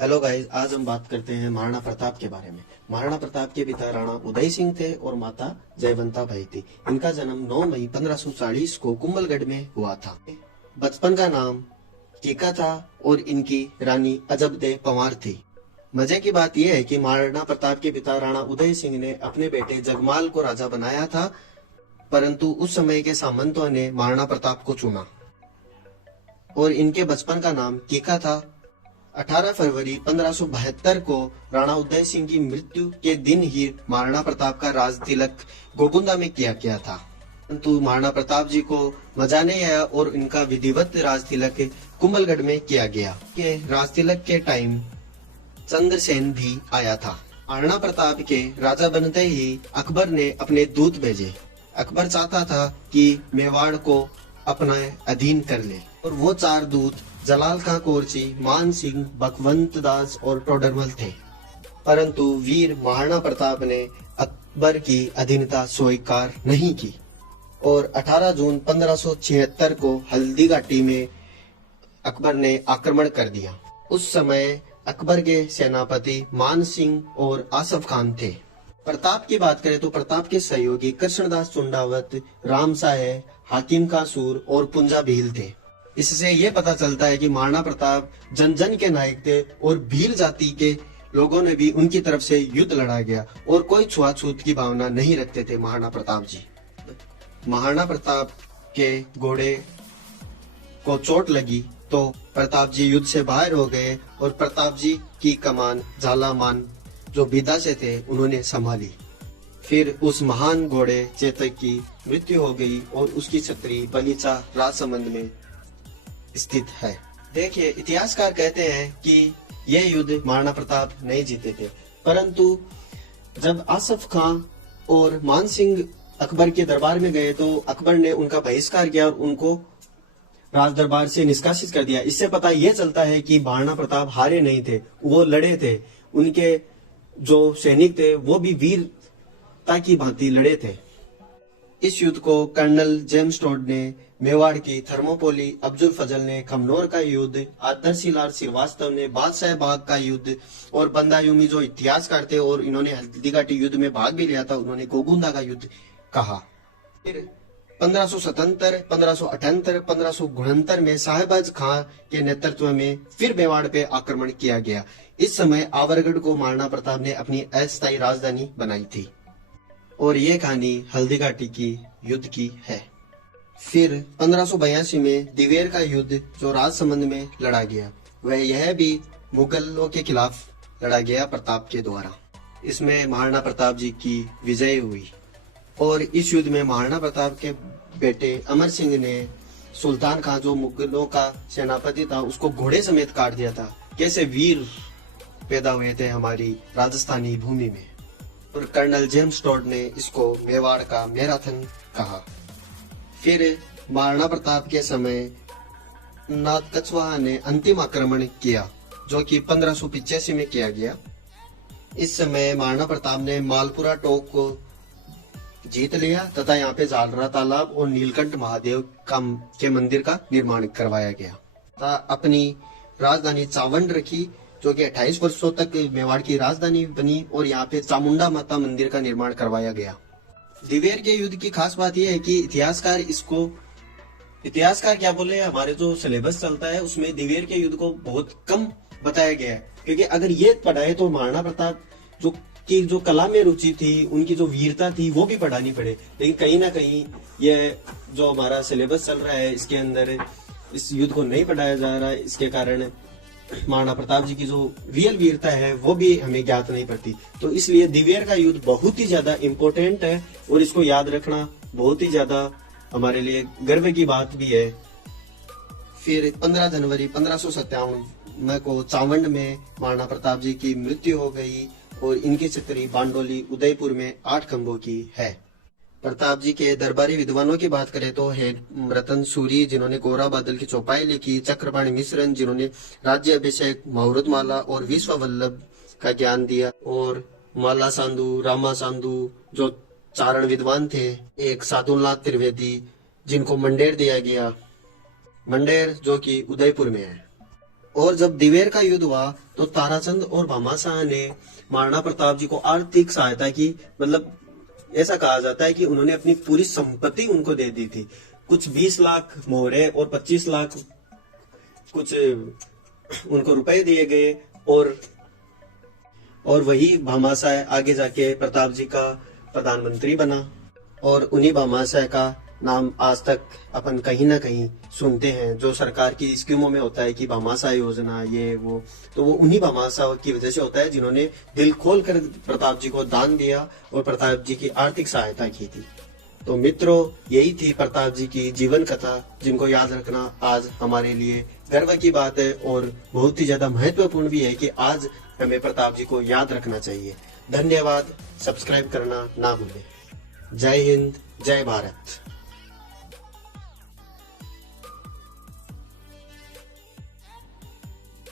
Hello guys, आज हम बात करते हैं महाराणा प्रताप के बारे में। महाराणा प्रताप के पिता राणा उदय सिंह थे और माता जयवंता बाई थी। इनका जन्म 9 मई 1540 को कुंभलगढ़ में हुआ था। बचपन का नाम कीका था और इनकी रानी अजबदे पंवार थी। मजे की बात यह है कि महाराणा प्रताप के पिता राणा उदय सिंह ने अपने बेटे जगमाल को राजा बनाया था, परंतु उस समय के सामंतों ने महाराणा प्रताप को चुना और इनके बचपन का नाम कीका था। 18 फरवरी 1572 को राणा उदय सिंह की मृत्यु के दिन ही महाराणा प्रताप का राज तिलक गोकुंदा में किया गया था, परंतु महाराणा प्रताप जी को मजा नहीं आया और इनका विधिवत राज तिलक कुंभलगढ़ में किया गया। के राज तिलक के टाइम चंद्रसेन भी आया था। महाराणा प्रताप के राजा बनते ही अकबर ने अपने दूत भेजे। अकबर चाहता था कि मेवाड़ को अपना अधीन कर ले और वो 4 दूत जलाल खां कोरची, मान सिंह, बखवंत दास और टोडरमल थे, परंतु वीर महाराणा प्रताप ने अकबर की अधीनता स्वीकार नहीं की और 18 जून 1576 को हल्दी घाटी में अकबर ने आक्रमण कर दिया। उस समय अकबर के सेनापति मान सिंह और आसफ खान थे। प्रताप की बात करें तो प्रताप के सहयोगी कृष्णदास चुंडावत, राम साहे, हाकिम कासूर और पुंजा भील थे। इससे ये पता चलता है कि महाराणा प्रताप जन जन के नायक थे और भील जाति के लोगों ने भी उनकी तरफ से युद्ध लड़ा गया और कोई छुआछूत की भावना नहीं रखते थे महाराणा प्रताप जी। महाराणा प्रताप के घोड़े को चोट लगी तो प्रताप जी युद्ध से बाहर हो गए और प्रताप जी की कमान झालामान जो बिदा से थे उन्होंने संभाली। फिर उस महान घोड़े चेतक की मृत्यु हो गई और उसकी छतरी बलीचा राजसमंद में स्थित है। देखिए, इतिहासकार कहते हैं कि यह युद्ध महाराणा प्रताप नहीं जीते थे, परंतु जब आसफ खां और मान सिंह अकबर के दरबार में गए तो अकबर ने उनका बहिष्कार किया और उनको राज दरबार से निष्कासित कर दिया। इससे पता यह चलता है कि महाराणा प्रताप हारे नहीं थे, वो लड़े थे। उनके जो सैनिक थे वो भी वीरता की भांति लड़े थे। इस युद्ध को कर्नल जेम्स टोड ने मेवाड़ की थर्मोपोली, अब्दुल फजल ने खमनोर का युद्ध, आदर्शी लाल श्रीवास्तव ने बादशाह बाग का युद्ध और बंदायूमी जो इतिहासकार थे और इन्होंने हल्दी घाटी युद्ध में भाग भी लिया था, उन्होंने गोगुंदा का युद्ध कहा। फिर 1577, 1578, 1569 में साहिबाज खां के नेतृत्व में फिर मेवाड़ पे आक्रमण किया गया। इस समय आवरगढ़ को महाराणा प्रताप ने अपनी अस्थायी राजधानी बनाई थी और ये कहानी हल्दी घाटी की युद्ध की है। फिर 1582 में दिवेर का युद्ध जो राजसमंद में लड़ा गया, वह यह भी मुगलों के खिलाफ लड़ा गया प्रताप के द्वारा। इसमें महाराणा प्रताप जी की विजय हुई और इस युद्ध में महाराणा प्रताप के बेटे अमर सिंह ने सुल्तान खां जो मुगलों का सेनापति था उसको घोड़े समेत काट दिया था। कैसे वीर पैदा हुए थे हमारी राजस्थानी भूमि में। और कर्नल जेम्स टोड ने इसको मेवाड़ का मैराथन कहा। फिर महाराणा प्रताप के समय नाथ कछवाहा ने अंतिम आक्रमण किया जो कि 1585 में किया गया। इस समय महाराणा प्रताप ने मालपुरा टोक को जीत लिया तथा यहाँ पे जालरा तालाब और नीलकंठ महादेव के मंदिर का निर्माण करवाया गया तथा अपनी राजधानी चावंड रखी जो कि 28 वर्षों तक मेवाड़ की राजधानी बनी और यहाँ पे चामुंडा माता मंदिर का निर्माण करवाया गया। दिवेर के युद्ध की खास बात यह है कि इतिहासकार क्या बोले, हमारे जो सिलेबस चलता है उसमें दिवेर के युद्ध को बहुत कम बताया गया है, क्योंकि अगर ये पढ़ाए तो महाराणा प्रताप जो कला में रुचि थी, उनकी जो वीरता थी वो भी पढ़ानी पड़े। लेकिन कहीं ना कहीं यह जो हमारा सिलेबस चल रहा है इसके अंदर इस युद्ध को नहीं पढ़ाया जा रहा है, इसके कारण महाराणा प्रताप जी की जो रियल वीरता है वो भी हमें ज्ञात नहीं पड़ती। तो इसलिए दिवेर का युद्ध बहुत ही ज्यादा इम्पोर्टेंट है और इसको याद रखना बहुत ही ज्यादा हमारे लिए गर्व की बात भी है। फिर 15 जनवरी 1557 को चावंड में महाराणा प्रताप जी की मृत्यु हो गई और इनकी छतरी बांडोली उदयपुर में 8 खंभों की है। प्रताप जी के दरबारी विद्वानों की बात करें तो है रतन सूरी जिन्होंने गोरा बादल की चौपाई लिखी, चक्रपाणी मिश्रन जिन्होंने राज्य अभिषेक, मुहूर्तमाला और विश्व वल्लभ का ज्ञान दिया, और माला सांधु, रामा सांधु जो चारण विद्वान थे, एक साधुनाथ त्रिवेदी जिनको मंडेर दिया गया, मंडेर जो कि उदयपुर में है। और जब दिवेर का युद्ध हुआ तो ताराचंद और भामाशाह ने महाराणा प्रताप जी को आर्थिक सहायता की। मतलब ऐसा कहा जाता है कि उन्होंने अपनी पूरी संपत्ति उनको दे दी थी। कुछ 20 लाख मोहरे और 25 लाख कुछ उनको रुपए दिए गए। और वही भामाशाह आगे जाके प्रताप जी का प्रधानमंत्री बना और उन्हीं भामाशाह का नाम आज तक अपन कहीं ना कहीं सुनते हैं। जो सरकार की स्कीमों में होता है कि भामाशाह योजना ये वो, तो वो उन्हीं भामाशाह की वजह से होता है जिन्होंने दिल खोल कर प्रताप जी को दान दिया और प्रताप जी की आर्थिक सहायता की थी। तो मित्रों, यही थी प्रताप जी की जीवन कथा, जिनको याद रखना आज हमारे लिए गर्व की बात है और बहुत ही ज्यादा महत्वपूर्ण भी है कि आज हमें प्रताप जी को याद रखना चाहिए। धन्यवाद। सब्सक्राइब करना ना भूलें। जय हिंद, जय भारत।